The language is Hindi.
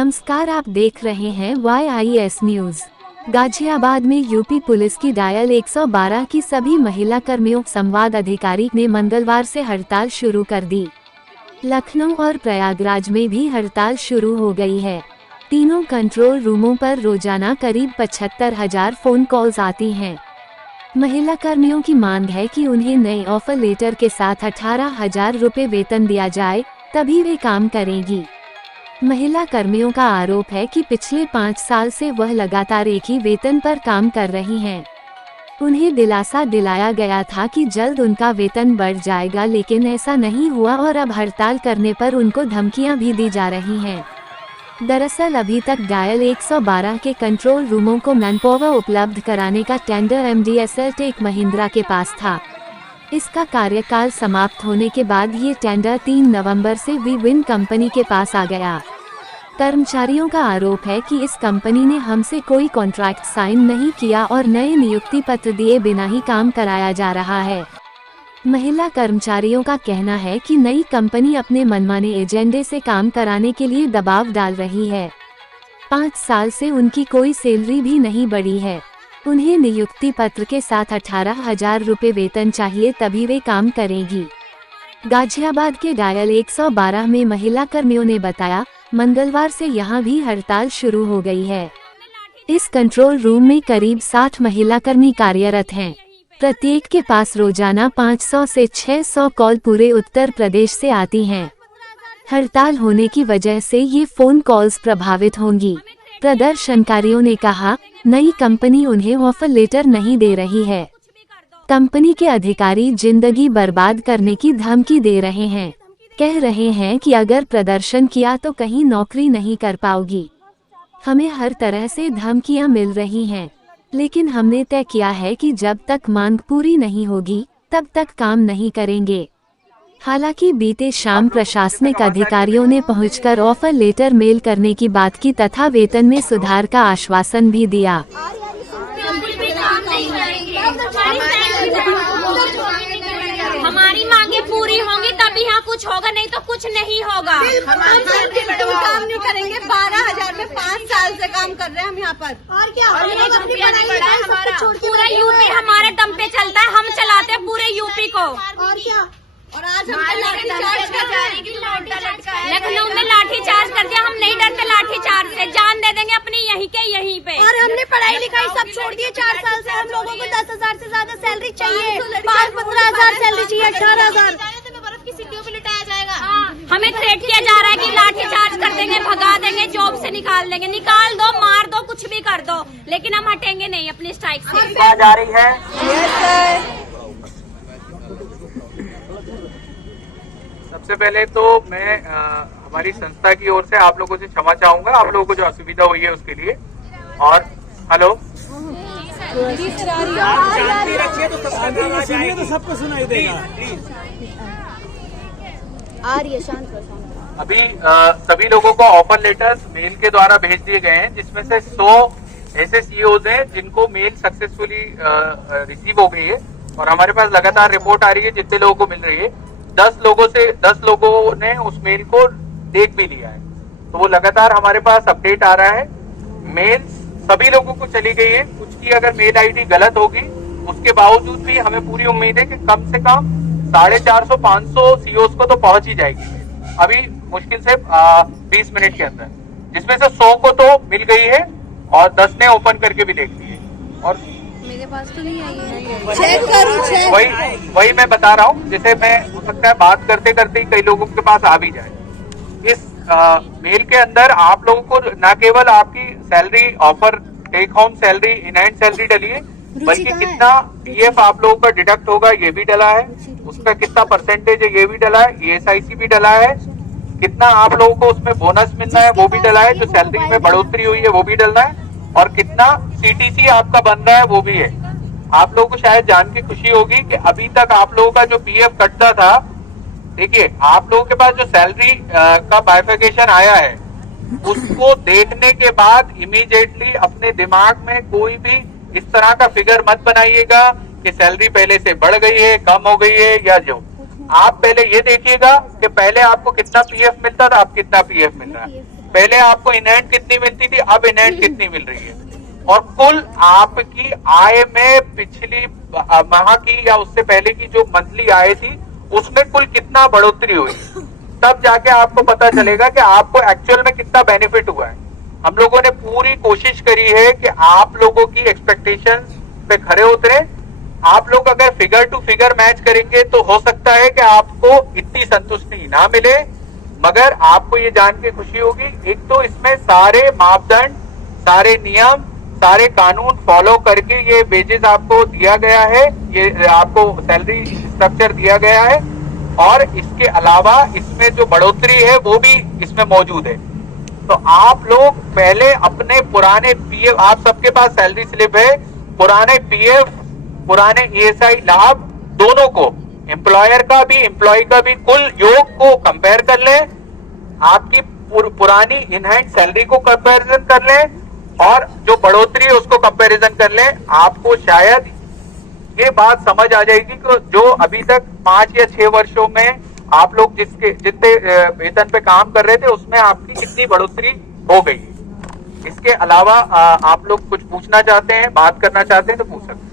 नमस्कार, आप देख रहे हैं YIS न्यूज। गाजियाबाद में यूपी पुलिस की डायल 112 की सभी महिला कर्मियों संवाद अधिकारी ने मंगलवार से हड़ताल शुरू कर दी। लखनऊ और प्रयागराज में भी हड़ताल शुरू हो गई है। तीनों कंट्रोल रूमों पर रोजाना करीब 75,000 फोन कॉल्स आती हैं। महिला कर्मियों की मांग है कि उन्हें नए ऑफर लेटर के साथ 18,000 रुपये वेतन दिया जाए, तभी वे काम करेंगी। महिला कर्मियों का आरोप है कि पिछले 5 साल से वह लगातार एक ही वेतन पर काम कर रही हैं। उन्हें दिलासा दिलाया गया था कि जल्द उनका वेतन बढ़ जाएगा, लेकिन ऐसा नहीं हुआ और अब हड़ताल करने पर उनको धमकियां भी दी जा रही हैं। दरअसल अभी तक डायल 112 के कंट्रोल रूमों को मैनपावर उपलब्ध कराने का टेंडर MDSL टेक महिंद्रा के पास था। इसका कार्यकाल समाप्त होने के बाद ये टेंडर 3 नवंबर से विन कंपनी के पास आ गया। कर्मचारियों का आरोप है कि इस कंपनी ने हमसे कोई कॉन्ट्रैक्ट साइन नहीं किया और नए नियुक्ति पत्र दिए बिना ही काम कराया जा रहा है। महिला कर्मचारियों का कहना है कि नई कंपनी अपने मनमाने एजेंडे से काम कराने के लिए दबाव डाल रही है। 5 साल से उनकी कोई सैलरी भी नहीं बढ़ी है। उन्हें नियुक्ति पत्र के साथ 18,000 रुपये वेतन चाहिए, तभी वे काम करेंगी। गाजियाबाद के डायल 112 में महिला कर्मियों ने बताया, मंगलवार से यहां भी हड़ताल शुरू हो गई है। इस कंट्रोल रूम में करीब 60 महिला कर्मी कार्यरत हैं। प्रत्येक के पास रोजाना 500 से 600 कॉल पूरे उत्तर प्रदेश से आती हैं। हड़ताल होने की वजह से ये फोन कॉल्स प्रभावित होंगी। प्रदर्शनकारियों ने कहा, नई कंपनी उन्हें ऑफर लेटर नहीं दे रही है। कंपनी के अधिकारी जिंदगी बर्बाद करने की धमकी दे रहे हैं। कह रहे हैं कि अगर प्रदर्शन किया तो कहीं नौकरी नहीं कर पाओगी। हमें हर तरह से धमकियां मिल रही हैं, लेकिन हमने तय किया है कि जब तक मांग पूरी नहीं होगी तब तक काम नहीं करेंगे। हालांकि बीते शाम प्रशासनिक अधिकारियों ने पहुंचकर ऑफर लेटर मेल करने की बात की तथा वेतन में सुधार का आश्वासन भी दिया। हमारी मांगे पूरी होंगी तभी यहाँ कुछ होगा, नहीं तो कुछ नहीं होगा। हम काम नहीं करेंगे। 12,000 में 5 साल से काम कर रहे हैं हम यहाँ पर। और क्या हमारा पूरा यूपी हमारे दम पे चलता है, हम चलाते हैं पूरे यूपी को। और क्या, और आज लखनऊ में लाठी चार्ज कर दिया। हम नहीं डरते लाठी चार्ज से, जान दे देंगे अपनी यहीं के यहीं पे। और हमने पढ़ाई लिखाई सब छोड़ दी। 4 साल से हम लोगों को 10,000 से ज्यादा सैलरी चाहिए। 15,000 सैलरी चाहिए, 18,000। बर्फ की सीढ़ियों पे लिटाया जाएगा। हमें थ्रेट किया जा रहा है कि लाठी चार्ज कर देंगे, भगा देंगे, जॉब से निकाल देंगे। निकाल दो, मार दो, कुछ भी कर दो, लेकिन हम हटेंगे नहीं अपनी स्ट्राइक से। जारी है। सबसे पहले तो मैं हमारी संस्था की ओर से आप लोगों से क्षमा चाहूंगा, आप लोगों को जो असुविधा हुई है उसके लिए। और हेलो, शांति रखिए तो सबको सुनाई देगा। आ रही है, शांत। अभी सभी लोगों को ऑफर लेटर्स मेल के द्वारा भेज दिए गए हैं, जिसमें से 100 ऐसे CEOs हैं जिनको मेल सक्सेसफुली रिसीव हो गई है और हमारे पास लगातार रिपोर्ट आ रही है जितने लोगों को मिल रही है। 10 लोगों ने उस मेल को देख भी लिया है, तो वो लगातार हमारे पास अपडेट आ रहा है। मेल सभी लोगों को चली गई है। कुछ की अगर मेल ID गलत होगी, उसके बावजूद भी हमें पूरी उम्मीद है कि कम से कम 450-500 CEOs को तो पहुंच ही जाएगी अभी मुश्किल से 20 मिनट के अंदर, जिसमें से 100 को तो मिल गई है और 10 ने ओपन करके भी देख ली है। और मेरे पास तो नहीं आई है। चेक करो। वही मैं बता रहा हूँ, जैसे मैं हो सकता है बात करते करते ही कई लोगों के पास आ भी जाए। इस मेल के अंदर आप लोगों को न केवल आपकी salary, offer take home salary, in hand salary डली है, बल्कि कितना PF आप लोगों का डिडक्ट होगा ये भी डला है, उसका कितना परसेंटेज है ये भी डला है, ESIC भी डला है, कितना आप लोगों को उसमें बोनस मिलना है वो भी डला है, जो सैलरी में बढ़ोतरी हुई है वो भी डलना है, और कितना CTC आपका बन रहा है वो भी है। आप लोगों को शायद जान के खुशी होगी कि अभी तक आप लोगों का जो PF कटता था, देखिए आप लोगों के पास जो सैलरी का बाइफिकेशन आया है, उसको देखने के बाद इमीडिएटली अपने दिमाग में कोई भी इस तरह का फिगर मत बनाइएगा कि सैलरी पहले से बढ़ गई है, कम हो गई है या जो। आप पहले ये देखिएगा कि पहले आपको कितना PF मिलता था, अब कितना PF मिल रहा है। पहले आपको इन हैंड कितनी मिलती थी, अब इन हैंड कितनी मिल रही है, और कुल आपकी आय में पिछली माह की या उससे पहले की जो मंथली आय थी उसमें कुल कितना बढ़ोतरी हुई, तब जाके आपको पता चलेगा कि आपको एक्चुअल में कितना बेनिफिट हुआ है। हम लोगों ने पूरी कोशिश करी है कि आप लोगों की एक्सपेक्टेशंस पे खरे उतरे। आप लोग अगर फिगर टू फिगर मैच करेंगे तो हो सकता है कि आपको इतनी संतुष्टि ना मिले, मगर आपको ये जान के खुशी होगी, एक तो इसमें सारे मापदंड, सारे नियम, सारे कानून फॉलो करके ये वेजेस आपको दिया गया है, ये आपको सैलरी स्ट्रक्चर दिया गया है, और इसके अलावा इसमें जो बढ़ोतरी है वो भी इसमें मौजूद है। तो आप लोग पहले अपने पुराने पीएफ, आप सबके पास सैलरी स्लिप है, पुराने पीएफ, पुराने ईएसआई लाभ दोनों को, एम्प्लॉयर का भी एम्प्लॉय का भी, कुल योग को कंपेयर कर लें, आपकी पुरानी इन हैंड सैलरी को कंपैरिजन कर लें, और जो बढ़ोतरी है उसको कंपैरिजन कर लें। आपको शायद ये बात समझ आ जाएगी कि जो अभी तक 5 या 6 वर्षों में आप लोग जितने वेतन पे काम कर रहे थे उसमें आपकी कितनी बढ़ोतरी हो गई। इसके अलावा आप लोग कुछ पूछना चाहते हैं, बात करना चाहते हैं तो पूछ सकते हैं।